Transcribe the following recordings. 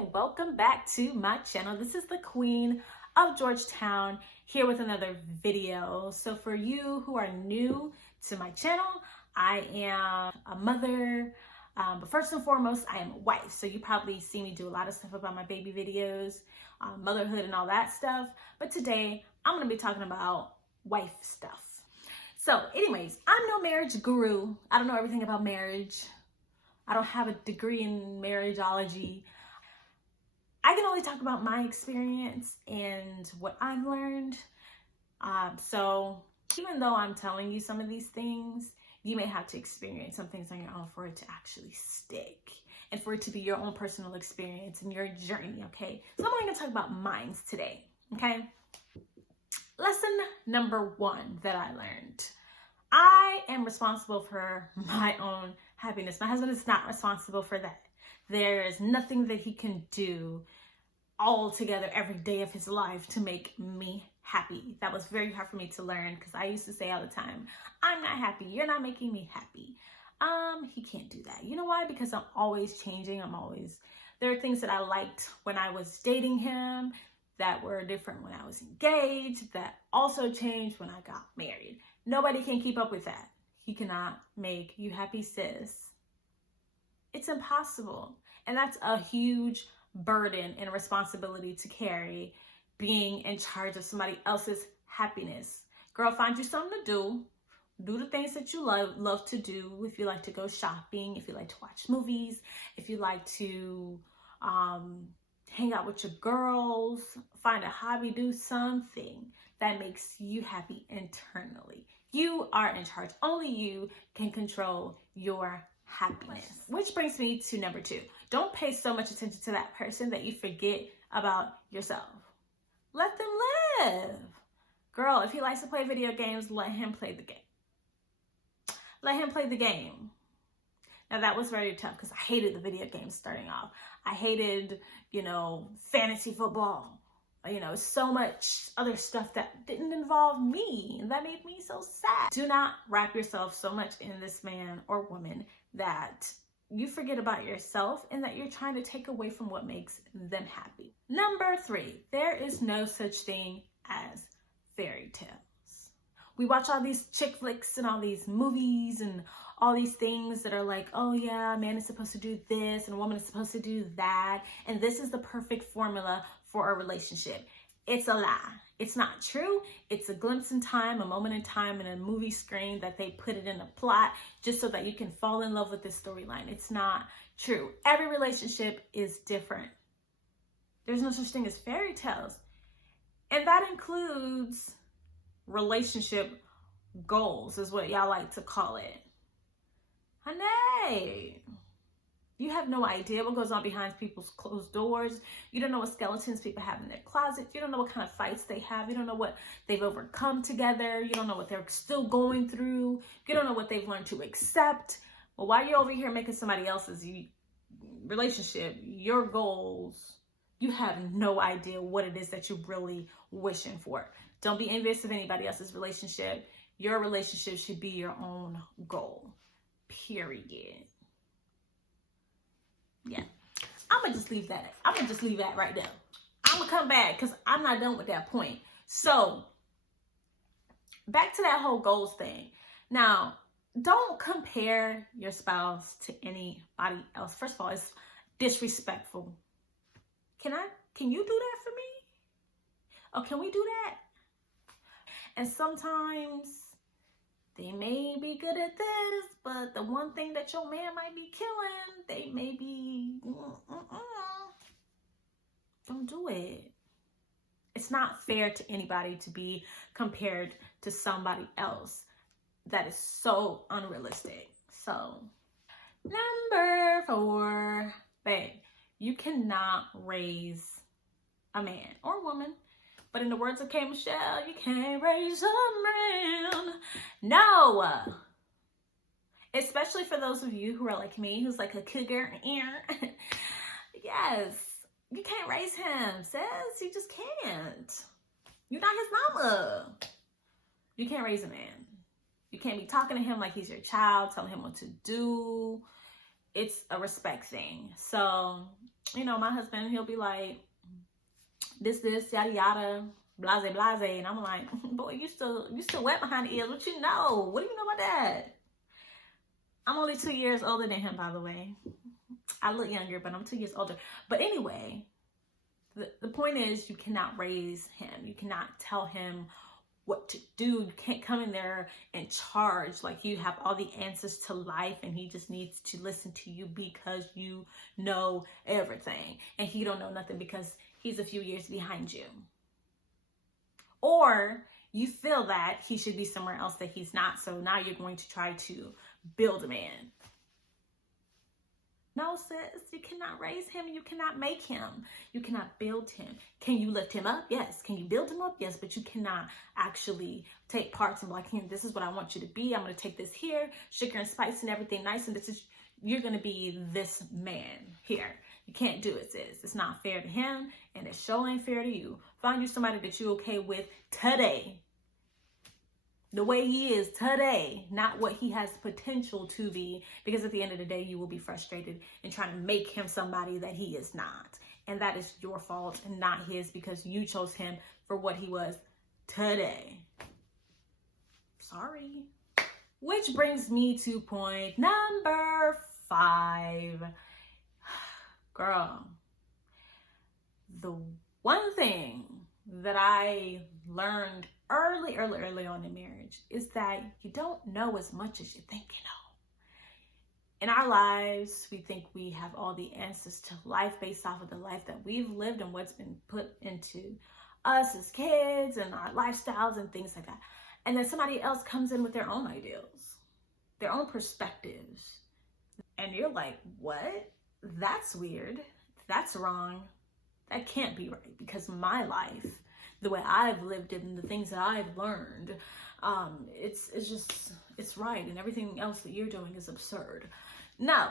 and welcome back to my channel. This is the Queen of Georgetown here with another video. So for you who are new to my channel, I am a mother, but first and foremost, I am a wife. So you probably see me do a lot of stuff about my baby videos, motherhood and all that stuff. But today I'm going to be talking about wife stuff. So anyways, I'm no marriage guru. I don't know everything about marriage. I don't have a degree in marriageology. I can only talk about my experience and what I've learned. So even though I'm telling you some of these things, you may have to experience some things on your own for it to actually stick and for it to be your own personal experience and your journey, okay? So I'm only gonna talk about mine today, okay? Lesson number 1 that I learned. I am responsible for my own happiness. My husband is not responsible for that. There is nothing that he can do all together every day of his life to make me happy. That was very hard for me to learn because I used to say all the time, I'm not happy. You're not making me happy. He can't do that. You know why? Because I'm always changing. There are things that I liked when I was dating him that were different when I was engaged, that also changed when I got married. Nobody can keep up with that. He cannot make you happy, sis. It's impossible. And that's a huge burden and responsibility to carry, being in charge of somebody else's happiness. Girl, find you something to do. Do the things that you love to do. If you like to go shopping, if you like to watch movies, if you like to hang out with your girls, find a hobby, do something that makes you happy internally. You are in charge. Only you can control your happiness. Which brings me to number 2. Don't pay so much attention to that person that you forget about yourself. Let them live. Girl, if he likes to play video games, let him play the game. Let him play the game. Now that was very tough because I hated the video games starting off. I hated, fantasy football. So much other stuff that didn't involve me. And that made me so sad. Do not wrap yourself so much in this man or woman that you forget about yourself and that you're trying to take away from what makes them happy. Number 3, there is no such thing as fairy tales. We watch all these chick flicks and all these movies and all these things that are like, oh yeah, a man is supposed to do this and a woman is supposed to do that. And this is the perfect formula for a relationship. It's a lie. It's not true. It's a glimpse in time, a moment in time in a movie screen that they put it in a plot just so that you can fall in love with this storyline. It's not true. Every relationship is different. There's no such thing as fairy tales. And that includes relationship goals, is what y'all like to call it. Honey, you have no idea what goes on behind people's closed doors. You don't know what skeletons people have in their closets. You don't know what kind of fights they have. You don't know what they've overcome together. You don't know what they're still going through. You don't know what they've learned to accept. Well, while you're over here making somebody else's relationship, your goals, you have no idea what it is that you're really wishing for. Don't be envious of anybody else's relationship. Your relationship should be your own goal. Period. Yeah, I'm gonna just leave that. I'm gonna just leave that right there. I'm gonna come back because I'm not done with that point. So back to that whole goals thing. Now, don't compare your spouse to anybody else. First of all, it's disrespectful. Can you do that for me? Oh, can we do that? And sometimes they may be good at this, but the one thing that your man might be killing, they may be, Don't do it. It's not fair to anybody to be compared to somebody else. That is so unrealistic. So, number 4, babe, you cannot raise a man or woman. But in the words of K. Michelle, you can't raise a man. No. Especially for those of you who are like me, who's like a cougar. Yes. You can't raise him, sis. You just can't. You're not his mama. You can't raise a man. You can't be talking to him like he's your child, telling him what to do. it's a respect thing. So, you know, my husband, he'll be like, this, yada, yada, blase, blase. And I'm like, boy, you still wet behind the ears. What you know? What do you know about that? I'm only 2 years older than him, by the way. I look younger, but I'm 2 years older. But anyway, the point is, you cannot raise him. You cannot tell him what to do. You can't come in there and charge like you have all the answers to life and he just needs to listen to you because you know everything and he don't know nothing because he's a few years behind you. Or you feel that he should be somewhere else that he's not, so now you're going to try to build him in. No, sis, you cannot raise him. You cannot make him. You cannot build him. Can you lift him up? Yes. Can you build him up? Yes, but you cannot actually take parts and be like, here, this is what I want you to be. I'm going to take this here, sugar and spice and everything nice, and this is, you're going to be this man here. You can't do it, sis. It's not fair to him, and it sure ain't fair to you. Find you somebody that you're okay with today. The way he is today, not what he has potential to be, because at the end of the day, you will be frustrated in trying to make him somebody that he is not. And that is your fault and not his, because you chose him for what he was today. Sorry. Which brings me to point number 5. Girl, the one thing that I learned early on in marriage is that you don't know as much as you think you know. In our lives, we think we have all the answers to life based off of the life that we've lived and what's been put into us as kids and our lifestyles and things like that. And then somebody else comes in with their own ideals, their own perspectives. And you're like, what? That's weird. That's wrong. That can't be right, because my life, the way I've lived it and the things that I've learned, it's right, and everything else that you're doing is absurd. No,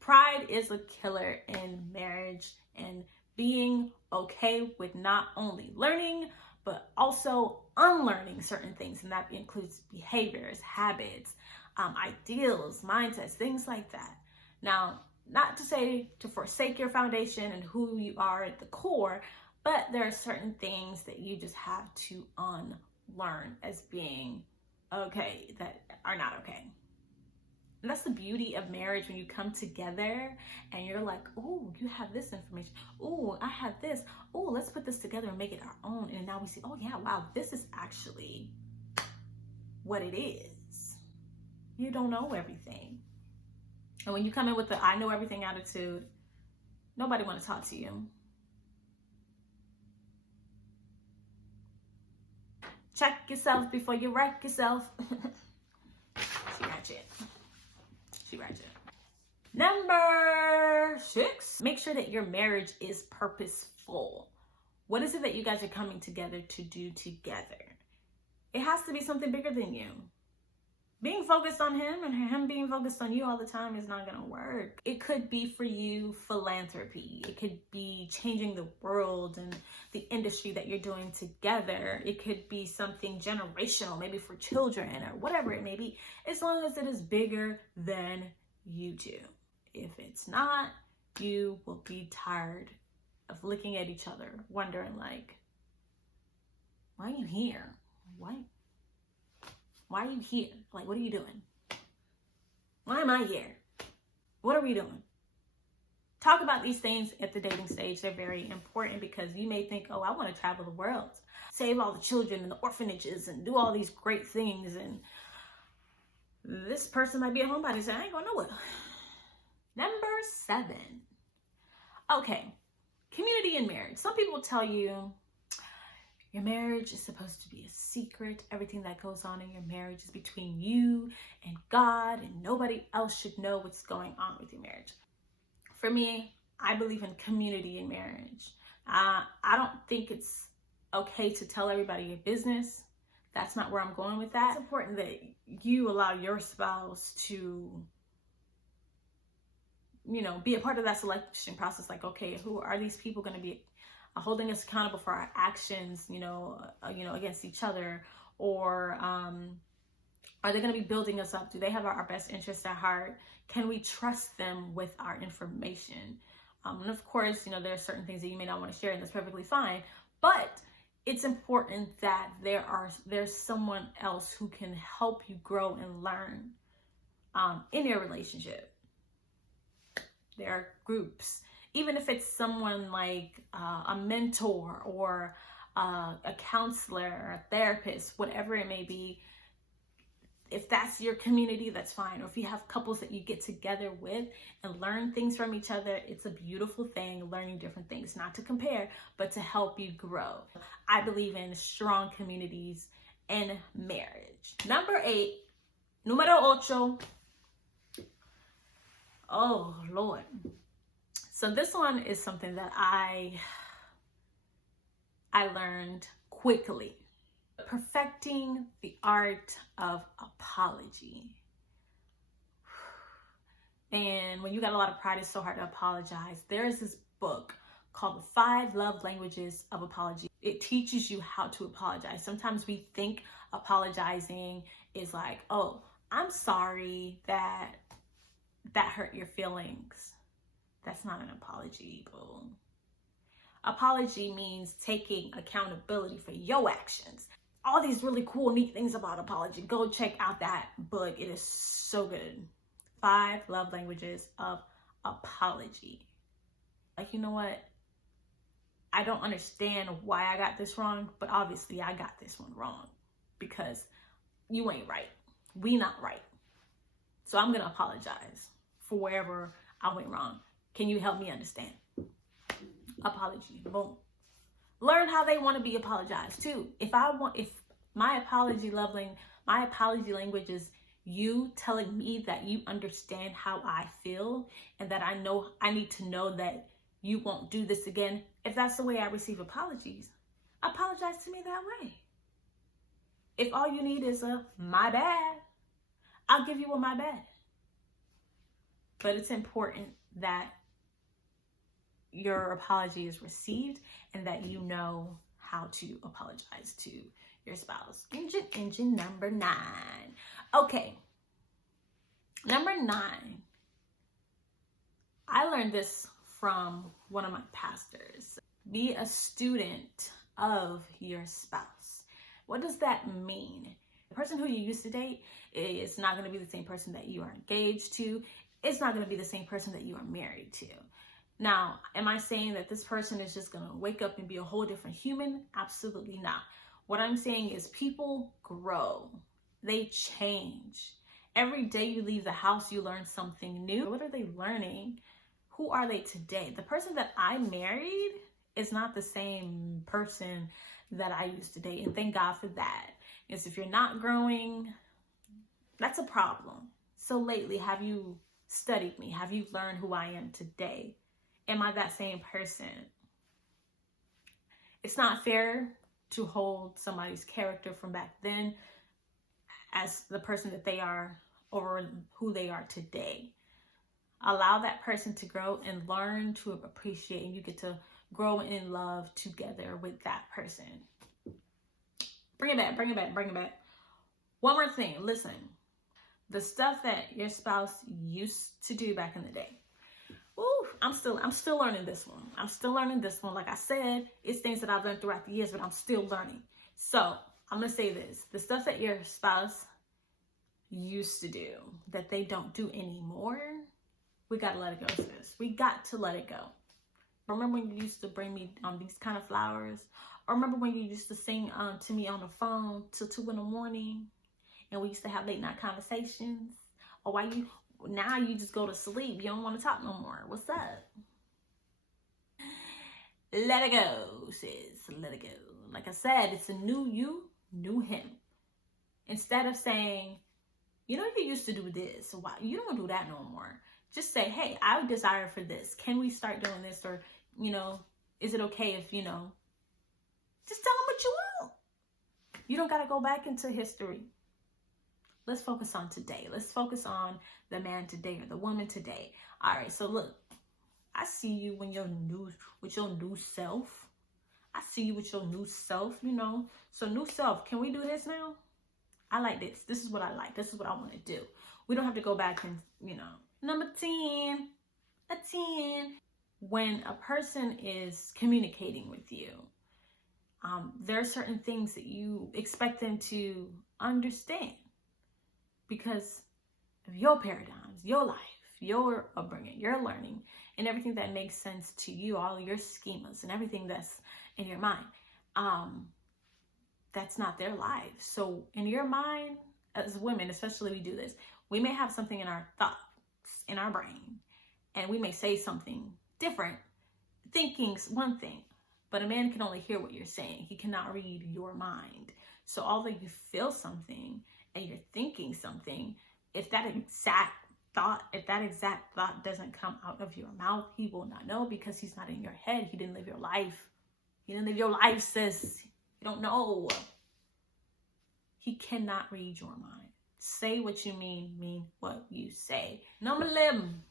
pride is a killer in marriage, and being okay with not only learning, but also unlearning certain things, and that includes behaviors, habits, ideals, mindsets, things like that. Now, not to say to forsake your foundation and who you are at the core, but there are certain things that you just have to unlearn as being okay that are not okay. And that's the beauty of marriage, when you come together and you're like, oh, you have this information. Oh, I have this. Oh, let's put this together and make it our own. And now we see, oh yeah, wow, this is actually what it is. You don't know everything. And when you come in with the I know everything attitude, nobody want to talk to you. Check yourself before you wreck yourself. She ratchet. Number 6, make sure that your marriage is purposeful. What is it that you guys are coming together to do together? It has to be something bigger than you. Being focused on him and him being focused on you all the time is not going to work. It could be for you philanthropy. It could be changing the world and the industry that you're doing together. It could be something generational, maybe for children or whatever it may be, as long as it is bigger than you two. If it's not, you will be tired of looking at each other, wondering like, why are you here? Why are you here? Like, what are you doing? Why am I here? What are we doing? Talk about these things at the dating stage. They're very important, because you may think, oh, I want to travel the world, save all the children in the orphanages and do all these great things. And this person might be a homebody, so I ain't going nowhere. Number 7. Okay, community in marriage. Some people tell you, your marriage is supposed to be a secret. Everything that goes on in your marriage is between you and God, and nobody else should know what's going on with your marriage. For me, I believe in community in marriage. I don't think it's okay to tell everybody your business. That's not where I'm going with that. It's important that you allow your spouse to, be a part of that selection process. Like, okay, who are these people going to be holding us accountable for our actions, against each other, or Are they going to be building us up? Do they have our best interests at heart? Can we trust them with our information? And of course, you know, there are certain things that you may not want to share, and that's perfectly fine. But it's important that there's someone else who can help you grow and learn in your relationship. There are groups, even if it's someone like a mentor or a counselor or a therapist, whatever it may be. If that's your community, that's fine. Or if you have couples that you get together with and learn things from each other, it's a beautiful thing, learning different things, not to compare, but to help you grow. I believe in strong communities in marriage. Number 8, número 8. Oh, Lord. So this one is something that I learned quickly. Perfecting the art of apology. And when you got a lot of pride, it's so hard to apologize. There is this book called The 5 Love Languages of Apology. It teaches you how to apologize. Sometimes we think apologizing is like, oh, I'm sorry that hurt your feelings. That's not an apology, boo. Apology means taking accountability for your actions. All these really cool, neat things about apology. Go check out that book. It is so good. 5 Love Languages of Apology. Like, you know what? I don't understand why I got this wrong, but obviously I got this one wrong because you ain't right. We not right. So I'm going to apologize for wherever I went wrong. Can you help me understand? Apology. Boom. Learn how they want to be apologized too. If my apology language is you telling me that you understand how I feel and that I need to know that you won't do this again. If that's the way I receive apologies, apologize to me that way. If all you need is a my bad, I'll give you a my bad. But it's important that your apology is received and that you know how to apologize to your spouse. Engine number 9. Okay. Number 9. I learned this from one of my pastors. Be a student of your spouse. What does that mean? The person who you used to date is not going to be the same person that you are engaged to. It's not going to be the same person that you are married to. Now, am I saying that this person is just going to wake up and be a whole different human? Absolutely not. What I'm saying is people grow. They change. Every day you leave the house, you learn something new. What are they learning? Who are they today? The person that I married is not the same person that I used to date. And thank God for that. Because if you're not growing, that's a problem. So lately, have you studied me? Have you learned who I am today? Am I that same person? It's not fair to hold somebody's character from back then as the person that they are over who they are today. Allow that person to grow and learn to appreciate, and you get to grow in love together with that person. Bring it back, bring it back, bring it back. One more thing, listen. The stuff that your spouse used to do back in the day. Ooh, I'm still learning this one. I'm still learning this one. Like I said, it's things that I've learned throughout the years, but I'm still learning. So I'm going to say this. The stuff that your spouse used to do that they don't do anymore, we got to let it go, sis. We got to let it go. Remember when you used to bring me these kind of flowers? Or remember when you used to sing to me on the phone till 2 a.m. and we used to have late night conversations? Or now you just go to sleep. You don't want to talk no more. What's up? Let it go, sis. Let it go. Like I said, it's a new you, new him. Instead of saying, you used to do this. Why you don't do that no more? Just say, hey, I desire for this. Can we start doing this? Or, is it okay if, just tell them what you want. You don't got to go back into history. Let's focus on today. Let's focus on the man today or the woman today. All right. So look, I see you with your new self. I see you with your new self, So new self, can we do this now? I like this. This is what I like. This is what I want to do. We don't have to go back and, number 10, a 10. When a person is communicating with you, there are certain things that you expect them to understand because of your paradigms, your life, your upbringing, your learning, and everything that makes sense to you, all your schemas and everything that's in your mind. That's not their life. So in your mind, as women, especially, we do this. We may have something in our thoughts, in our brain, and we may say something different, thinking one thing, but a man can only hear what you're saying. He cannot read your mind. So although you feel something and you're thinking something, if that exact thought doesn't come out of your mouth, he will not know because he's not in your head. He didn't live your life. He didn't live your life, sis. You don't know. He cannot read your mind. Say what you mean what you say. Number 11,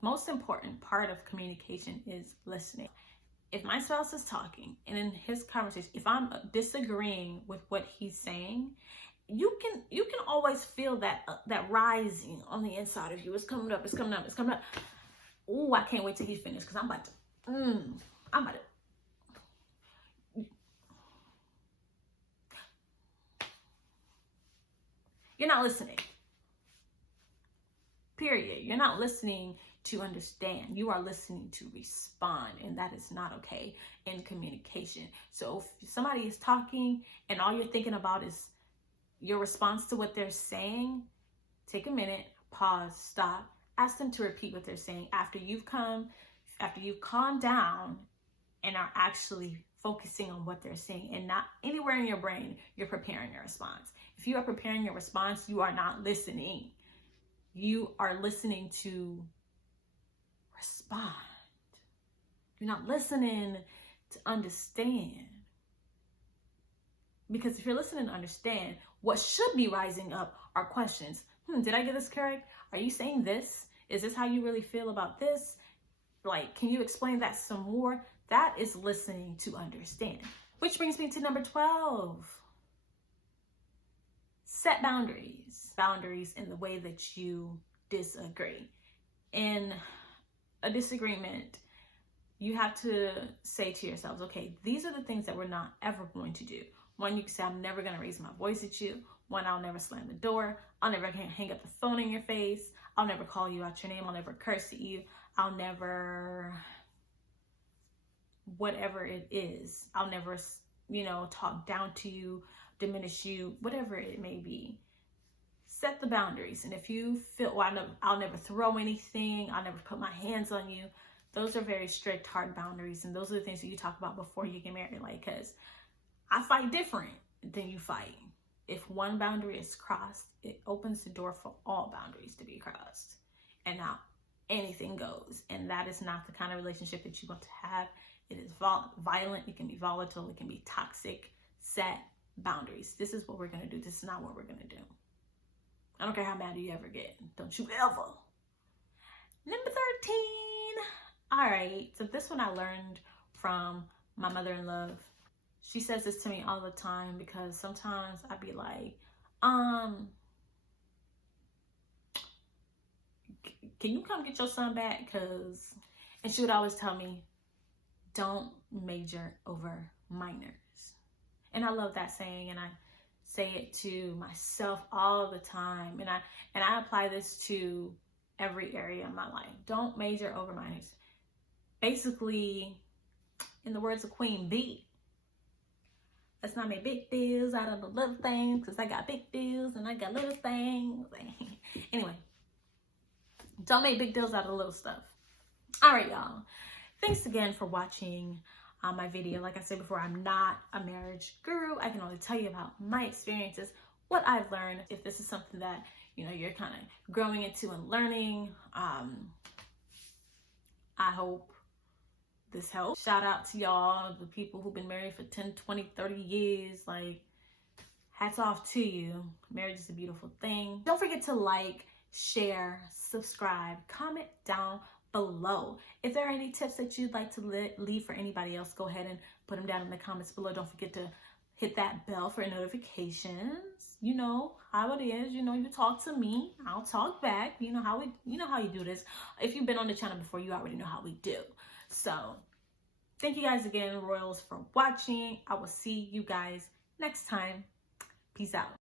most important part of communication is listening. If my spouse is talking and in his conversation, if I'm disagreeing with what he's saying, you can always feel that rising on the inside of you. It's coming up. Ooh, I can't wait till he's finished because I'm about to. You're not listening. Period. You're not listening to understand. You are listening to respond, and that is not okay in communication. So if somebody is talking and all you're thinking about is your response to what they're saying, take a minute, pause, stop, ask them to repeat what they're saying after you've calmed down and are actually focusing on what they're saying and not anywhere in your brain you're preparing your response. If you are preparing your response, you are not listening. You are listening to respond. You're not listening to understand. Because if you're listening to understand, what should be rising up are questions. Did I get this correct? Are you saying this? Is this how you really feel about this? Like, can you explain that some more? That is listening to understand. Which brings me to number 12. Set boundaries. Boundaries in the way that you disagree. In a disagreement, you have to say to yourselves, okay, these are the things that we're not ever going to do. One, you can say, I'm never going to raise my voice at you. One, I'll never slam the door. I'll never hang up the phone in your face. I'll never call you out your name. I'll never curse at you. I'll never, whatever it is, I'll never, talk down to you, diminish you, whatever it may be. Set the boundaries. And if you feel, I'll never throw anything, I'll never put my hands on you, those are very strict, hard boundaries. And those are the things that you talk about before you get married. Like, because I fight different than you fight. If one boundary is crossed, it opens the door for all boundaries to be crossed. And now anything goes. And that is not the kind of relationship that you want to have. It is violent. It can be volatile. It can be toxic. Set boundaries. This is what we're going to do. This is not what we're going to do. I don't care how mad you ever get. Don't you ever. Number 13. All right. So this one I learned from my mother-in-law. She says this to me all the time because sometimes I'd be like, can you come get your son back? And she would always tell me, don't major over minors. And I love that saying, and I say it to myself all the time. And I apply this to every area of my life. Don't major over minors. Basically, in the words of Queen B, let's not make big deals out of the little things, because I got big deals and I got little things. Anyway, don't make big deals out of the little stuff. All right, y'all. Thanks again for watching my video. Like I said before, I'm not a marriage guru. I can only tell you about my experiences, what I've learned. If this is something that, you're kind of growing into and learning, I hope this helps. Shout out to y'all, the people who've been married for 10, 20, 30 years. Like, hats off to you. Marriage is a beautiful thing. Don't forget to like, share, subscribe, comment down below. If there are any tips that you'd like to leave for anybody else, go ahead and put them down in the comments below. Don't forget to hit that bell for notifications. You know how it is. You know, you talk to me, I'll talk back. You know how you do this. If you've been on the channel before, you already know how we do. So thank you guys again, Royals, for watching. I will see you guys next time. Peace out.